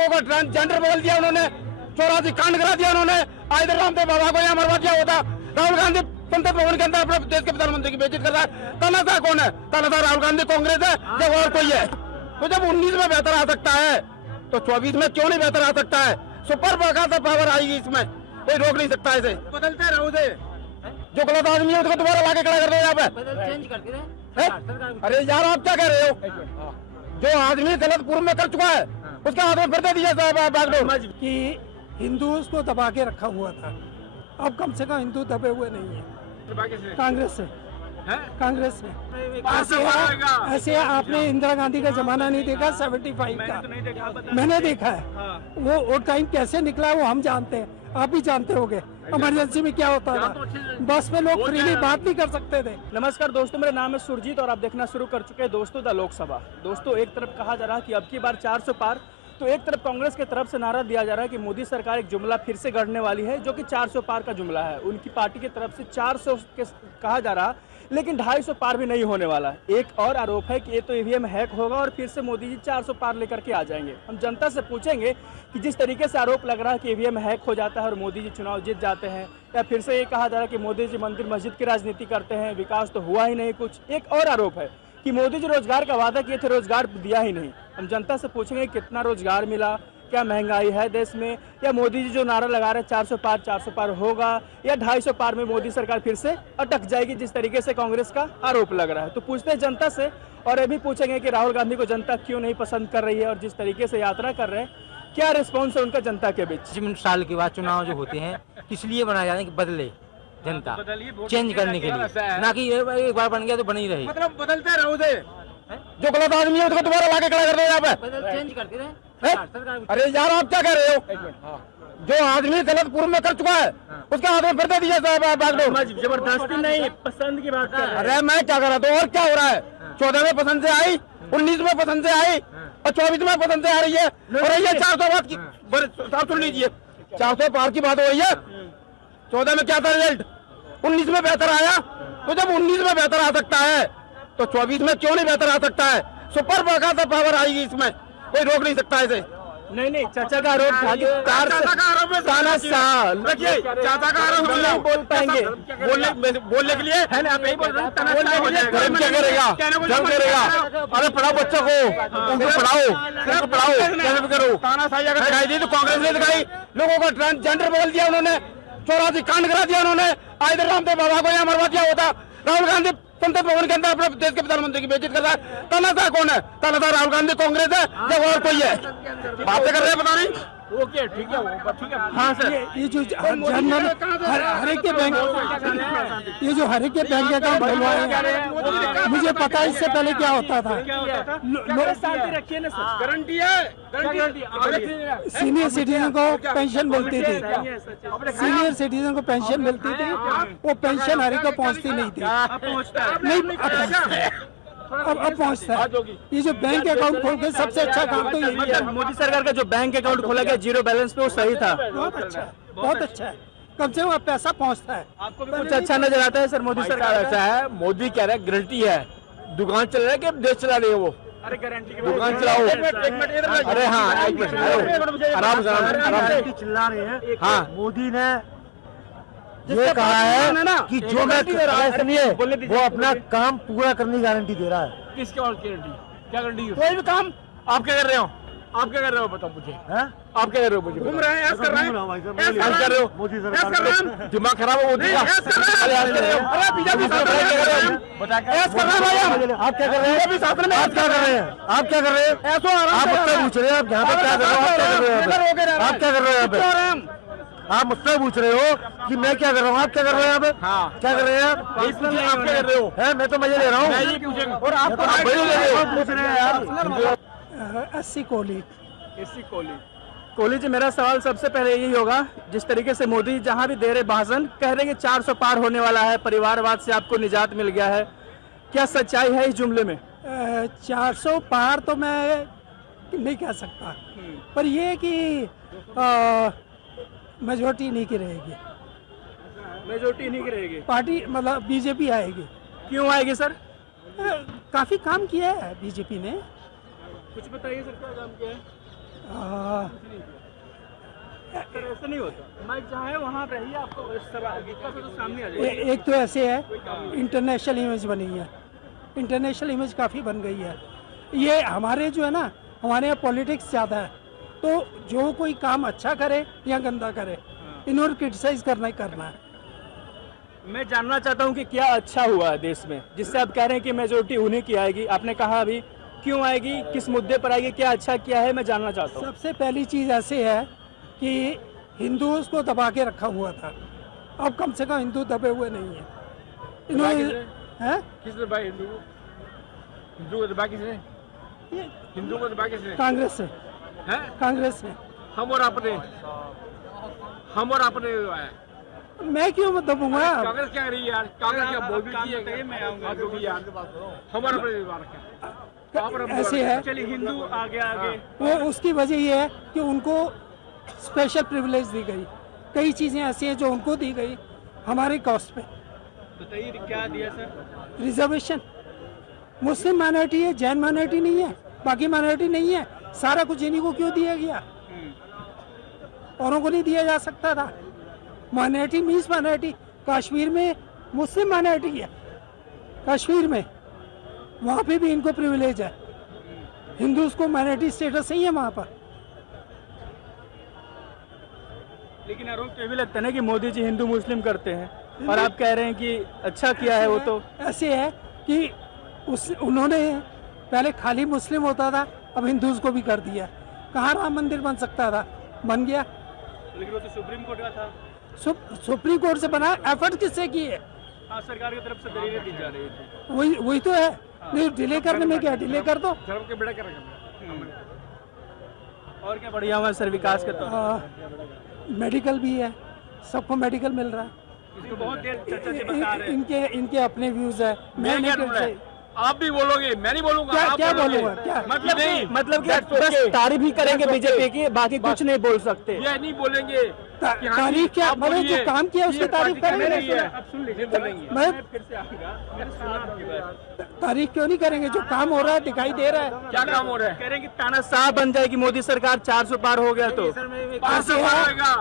Transgender बदल दिया उन्होंने, 84 कांड करा दिया उन्होंने। इधर रामदेव बाबा को यहाँ मरवा दिया होता। राहुल गांधी संसद भवन के अंदर अपने देश के प्रधानमंत्री की बेइज्जती कर रहा है। तानाशाह कौन है? तानाशाह राहुल गांधी कांग्रेस है जब और कोई है। तो जब 19 में बेहतर आ सकता है तो 24 में क्यों नहीं बेहतर आ सकता है? सुपर पावर आएगी इसमें, कोई रोक नहीं सकता इसे। बदलते रहो उसे, जो गलत आदमी है उसको दोबारा लाके खड़ा कर दो यहाँ पे। चेंज करते रहे। अरे यार आप क्या कह रहे हो? जो आदमी गलत पूर्व में कर चुका है उसके हाथ में फिर दे दिया बैकडोर। कि हिंदू उसको दबा के रखा हुआ था, अब कम से कम हिंदू दबे हुए नहीं है। कांग्रेस से, कांग्रेस से ऐसे आपने इंदिरा गांधी का जमाना नहीं देखा 75 का? मैंने देखा है। वो टाइम कैसे निकला वो हम जानते हैं, आप भी जानते होंगे। इमरजेंसी में क्या होता था, बस में लोग फ्रीली बात नहीं कर सकते थे। नमस्कार दोस्तों, मेरा नाम है सुरजीत और आप देखना शुरू कर चुके हैं दोस्तों द लोकसभा। दोस्तों एक तरफ कहा जा रहा है कि अब की बार 400 पार, तो एक तरफ कांग्रेस की तरफ से नारा दिया जा रहा है कि मोदी सरकार एक जुमला फिर से गढ़ने वाली है जो कि 400 पार का जुमला है। उनकी पार्टी की तरफ से 400 के कहा जा रहा, लेकिन 250 पार भी नहीं होने वाला। एक और आरोप है कि ये तो ईवीएम हैक होगा और फिर से मोदी जी 400 पार लेकर के आ जाएंगे। हम जनता से पूछेंगे कि जिस तरीके से आरोप लग रहा है कि ईवीएम हैक हो जाता है और मोदी जी चुनाव जीत जाते हैं, या फिर से ये कहा जा रहा है कि मोदी जी मंदिर मस्जिद की राजनीति करते हैं, विकास तो हुआ ही नहीं कुछ। एक और आरोप है कि मोदी जी रोजगार का वादा किए थे, रोजगार दिया ही नहीं। हम जनता से पूछेंगे कितना रोजगार मिला, क्या महंगाई है देश में, या मोदी जी जो नारा लगा रहे 400 पार होगा, या 250 पार में मोदी सरकार फिर से अटक जाएगी, जिस तरीके से कांग्रेस का आरोप लग रहा है। तो पूछते हैं जनता से, और ये भी पूछेंगे कि राहुल गांधी को जनता क्यों नहीं पसंद कर रही है और जिस तरीके से यात्रा कर रहे हैं क्या रिस्पॉन्स है उनका जनता के बीच। 5 साल के बाद चुनाव जो होते हैं किस लिए बनाए जाते हैं कि बदले जनता, चेंज करने के लिए, ना कि एक बार बन गया तो बन ही रही। मतलब बदलते रहो उसे, जो गलत आदमी है उसको दोबारा लाके खड़ा कर दो यहाँ पे। चेंज करते रहे। अरे यार आप क्या कह रहे हो? जो आदमी गलत पूर्व में कर चुका है उसके हाथ में फिर दे दिया बैकडोर। जबरदस्ती नहीं, पसंद की बात कर रहे हैं। अरे मैं क्या कर रहा था और क्या हो रहा है? 14 में पसंद से आई, 19 में पसंद से आई और 24 में पसंद से आ रही है। और ये 400 बात की साफ सुन लीजिए, 400 पार की बात हो रही है। 14 में क्या था रिजल्ट? 19 में बेहतर आया। तो जब 19 में बेहतर आ सकता है तो 24 में क्यों नहीं बेहतर आ सकता है? सुपर पावर आएगी इसमें, कोई रोक नहीं सकता इसे। नहीं, चाचा का आरोप था कि तानाशाह, देखिए चाचा का आरोप नहीं बोल पाएंगे बोलने के लिए है ना, आप यही बोल रहे हैं। क्या करेगा? क्या करेगा? अरे पढ़ाओ बच्चों को, उनको पढ़ाओ कैसे भी करो। तानाशाही अगर दिखाई दी तो कांग्रेस ने दिखाई। लोगों को ट्रांसजेंडर बदल दिया उन्होंने, 84 कांड करा दिया उन्होंने। इधर रामदेव बाबा को यहाँ मरवा दिया होता। राहुल गांधी संसद भवन के अंदर अपने देश के प्रधानमंत्री की बेइज्जती कर रहा है। तानाशाह कौन है? तानाशाह राहुल गांधी कांग्रेस है जब और कोई है। बातें कर रहे हैं पता नहीं। ओके ठीक है। हाँ सर, ये जो जनरल हरेक के बैंक, ये जो हरेक के बैंक अकाउंट खुलवाए हैं, मुझे पता है इससे पहले क्या होता था। गारंटी है, सीनियर सिटीजन को पेंशन मिलती थी, सीनियर सिटीजन को पेंशन मिलती थी, वो पेंशन हर एक को पहुंचती नहीं थी। अब पहुंचता है। ये जो बैंक अकाउंट खोल के सबसे अच्छा काम तो यही है। मोदी सरकार का जो बैंक अकाउंट खोला गया जीरो बैलेंस पे, वो सही था। बहुत अच्छा, बहुत अच्छा है। कम से कम पैसा पहुंचता है। आपको भी कुछ अच्छा नजर आता है सर? मोदी सरकार ऐसा है, मोदी कह रहा है गारंटी है, दुकान चल रहा है कि देश चला रही है वो। अरे गारंटी की दुकान चलाओ। अरे हाँ एक मिनट, आराम से चिल्ला रहे हैं। हाँ, मोदी ने ये कहा है ना कि जो मैं सुनिए, वो अपना काम पूरा करने की गारंटी दे रहा है। किसके और गारंटी? क्या गारंटी? कोई भी काम। आप क्या कर रहे हो? आप क्या कर रहे हो बताओ मुझे। आप क्या कर रहे हो मुझे? घूम रहे हैं, ऐसा कर रहे हो मोदी सरकार दिमाग खराब हो। आप क्या कर रहे हैं? आप क्या कर रहे हैं? आप क्या कर रहे हैं? आप मुझसे पूछ रहे हैं, आप यहाँ पे क्या कर रहे हो? आप क्या कर रहे हो यहाँ पे? आप मुझसे पूछ रहे हो कि मैं क्या कर रहा हूँ, आप क्या कर रहे हो यहाँ पे? क्या कर रहे हैं आप? आप क्या कर रहे हो? मैं तो मजे ले रहा हूँ। और आप पूछ रहे हैं यार। 80 कोहली। कोहली जी, मेरा सवाल सबसे पहले यही होगा, जिस तरीके से मोदी जहां भी दे रहे भाषण कह रहे हैं कि 400 पार होने वाला है, परिवारवाद से आपको निजात मिल गया है, क्या सच्चाई है इस जुमले में? 400 पार तो मैं नहीं कह सकता, पर ये कि मेजोरिटी नहीं की रहेगी। मेजोरिटी नहीं की रहेगी? पार्टी मतलब बीजेपी आएगी। क्यों आएगी सर? काफी काम किया है बीजेपी ने। कुछ बताइए सर, क्या काम किया है? नहीं होता। माइक जहाँ है वहाँ रहिए, आपको तो सामने आ जाएगा। एक तो ऐसे है, इंटरनेशनल इमेज बनी है, इंटरनेशनल इमेज काफ़ी बन गई है। ये हमारे जो है ना, हमारे यहाँ पॉलिटिक्स ज़्यादा है, तो जो कोई काम अच्छा करे या गंदा करे, इन्होंने क्रिटिसाइज करना ही करना है। मैं जानना चाहता हूँ कि क्या अच्छा हुआ है देश में, जिससे आप कह रहे हैं कि मेजोरिटी उन्हीं की आएगी। आपने कहा अभी क्यों आएगी, किस मुद्दे पर आएगी, क्या अच्छा किया है, मैं जानना चाहता हूँ। सबसे पहली चीज़ ऐसे है कि हिंदुओं को दबा के रखा हुआ था, अब कम से कम हिंदू दबे हुए नहीं है। इन्होंने हैं? किसने भाई हिंदू को दबा किसने? ये हिंदू को दबा किसने? कांग्रेस से, हैं? कांग्रेस से। हम और आपने दबाया। मैं क्यों मत दबूंगा? कांग्रेस क्या रही है यार? कांग्रेस क्या बोल भी रही है? मैं आऊंगा जो भी यार हमारा अपने दबा रखा। ऐसे है, चलिए हिंदू आगे आगे। वो उसकी वजह ये है कि उनको स्पेशल प्रिविलेज दी गई, कई चीज़ें ऐसी हैं जो उनको दी गई हमारे कॉस्ट पे। बताइए क्या दिया सर? रिजर्वेशन, मुस्लिम माइनॉरिटी है, जैन माइनॉरिटी नहीं है, बाकी माइनॉरिटी नहीं है, सारा कुछ इन्हीं को क्यों दिया गया? औरों को नहीं दिया जा सकता था? Minority means minority. कश्मीर में मुस्लिम माइनॉरिटी है, कश्मीर में, वहाँ पे भी इनको प्रिविलेज है। हिंदूज को माइनॉरिटी स्टेटस नहीं है वहाँ पर। लेकिन आरोप तो ये भी लगता है ना कि मोदी जी हिंदू मुस्लिम करते हैं, और आप कह रहे हैं कि अच्छा किया है। वो तो ऐसे है कि उन्होंने पहले खाली मुस्लिम होता था, अब हिंदूज को भी कर दिया। कहाँ राम मंदिर बन सकता था? बन गया। लेकिन वो तो सुप्रीम कोर्ट का था। सुप्रीम कोर्ट से बना, एफर्ट किससे किए? हाँ, सरकार की तरफ से दलीलें दी जा रही थी। वही तो है। नहीं, डिले करने में क्या, डिले कर दो। धर्म के बेड़ा करेंगे। और क्या बढ़िया हुआ सर विकास का? तो मेडिकल भी है, सबको मेडिकल मिल रहा है। इसको बहुत देर चर्चा से बता रहे हैं। इनके अपने व्यूज है। मैं क्या बोल रहा है? आप भी बोलोगे, मैं नहीं बोलूंगा। क्या आप क्या बोलोगे। बोलूंगा? क्या मतलब कि बस तारीफ ही करेंगे बीजेपी की, बाकी कुछ नहीं बोल सकते। ये नहीं बोलेंगे कि हाँ तारीफ क्या? आप मैंने जो बोलिए। काम किया उसकी ये तारीफ पार्टी का नहीं करेंगे। है। अब सुन लीजिए, बोलेंगे। मैं फिर से आऊंगा। मैंने सुना आपकी बात। तारीफ क्यों नहीं करेंगे? जो काम हो रहा है दिखाई दे रहा है। क्या काम हो रहा है? कह रहे हैं कि तानाशाह बन जाएगी मोदी सरकार, 400 पार हो गया तो।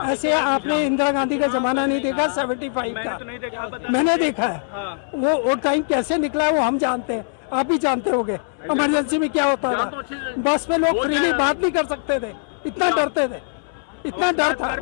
ऐसे आपने इंदिरा गांधी का जमाना नहीं देखा 75 मैंने का? तो नहीं देखा, बता। मैंने देखा है। हाँ। वो टाइम कैसे निकला वो हम जानते हैं, आप भी जानते होंगे। इमरजेंसी में क्या होता था, बस में लोग फ्रीली बात नहीं कर सकते थे, इतना डरते थे, इतना डर था।